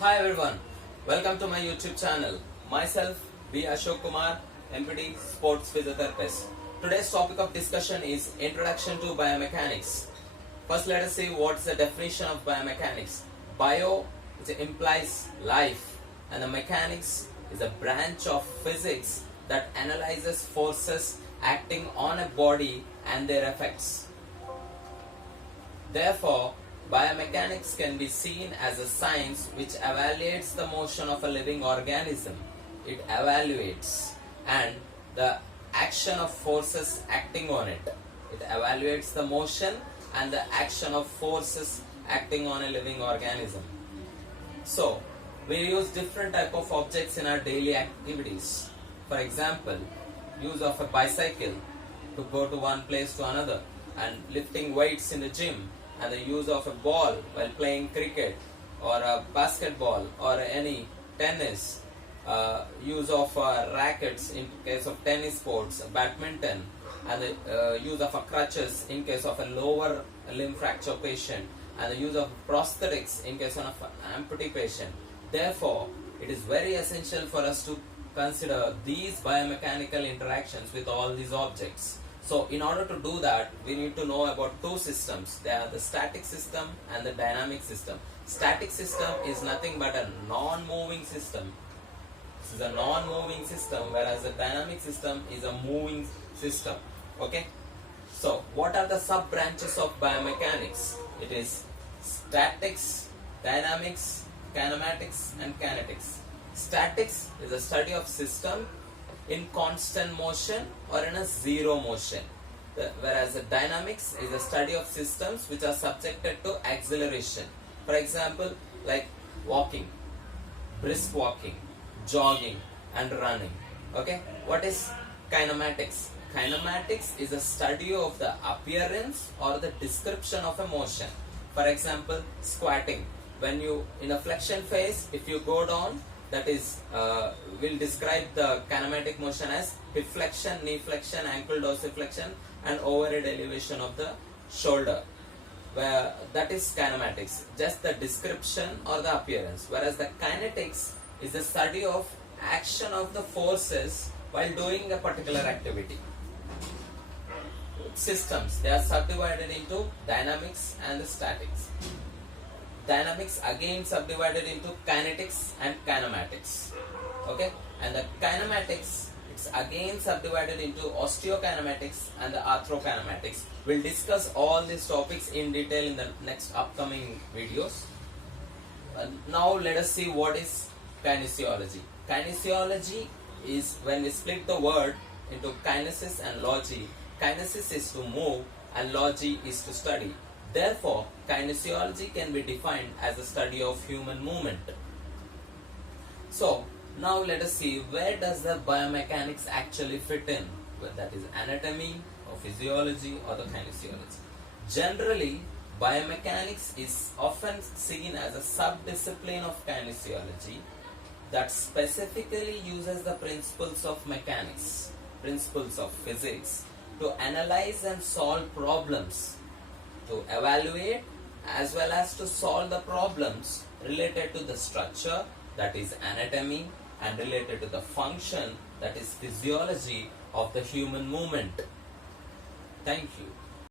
Hi everyone, welcome to my YouTube channel. Myself, B. Ashok Kumar, MPD Sports Physiotherapist. Today's topic of discussion is Introduction to Biomechanics. First, let us see what's the definition of biomechanics. Bio implies life, and the mechanics is a branch of physics that analyzes forces acting on a body and their effects. Therefore, biomechanics can be seen as a science which evaluates the motion of a living organism. It evaluates and the action of forces acting on it. It evaluates the motion and the action of forces acting on a living organism. So, we use different type of objects in our daily activities. For example, use of a bicycle to go to one place to another, and lifting weights in the gym, and the use of a ball while playing cricket or a basketball or any tennis, use of rackets in case of tennis sports, badminton, and the use of crutches in case of a lower limb fracture patient, and the use of prosthetics in case of an amputee patient. Therefore, it is very essential for us to consider these biomechanical interactions with all these objects. So, in order to do that, we need to know about two systems. They are the static system and the dynamic system. Static system is nothing but a non-moving system. This is a non-moving system, whereas the dynamic system is a moving system. Okay? So, what are the sub-branches of biomechanics? It is statics, dynamics, kinematics, and kinetics. Statics is a study of system in constant motion or in a zero motion, whereas the dynamics is a study of systems which are subjected to acceleration. For example, like walking, brisk walking, jogging, and running. Okay, what is kinematics? Kinematics is a study of the appearance or the description of a motion. For example, squatting. When you in a flexion phase, if you go down, that is, will describe the kinematic motion as hip flexion, knee flexion, ankle dorsiflexion, and overhead elevation of the shoulder. Where that is kinematics, just the description or the appearance. Whereas the kinetics is the study of action of the forces while doing a particular activity. Systems, they are subdivided into dynamics and the statics. Dynamics again subdivided into kinetics and kinematics. Okay, and the kinematics, it's again subdivided into osteokinematics and the arthrokinematics. We'll discuss all these topics in detail in the next upcoming videos. Now let us see what is kinesiology. Kinesiology is when we split the word into kinesis and logy. Kinesis is to move and logy is to study. Therefore, kinesiology can be defined as the study of human movement. So, now let us see where does the biomechanics actually fit in, whether that is anatomy or physiology or the kinesiology. Generally, biomechanics is often seen as a sub-discipline of kinesiology that specifically uses the principles of mechanics, principles of physics, to analyze and solve problems, to evaluate as well as to solve the problems related to the structure, that is anatomy, and related to the function, that is physiology of the human movement. Thank you.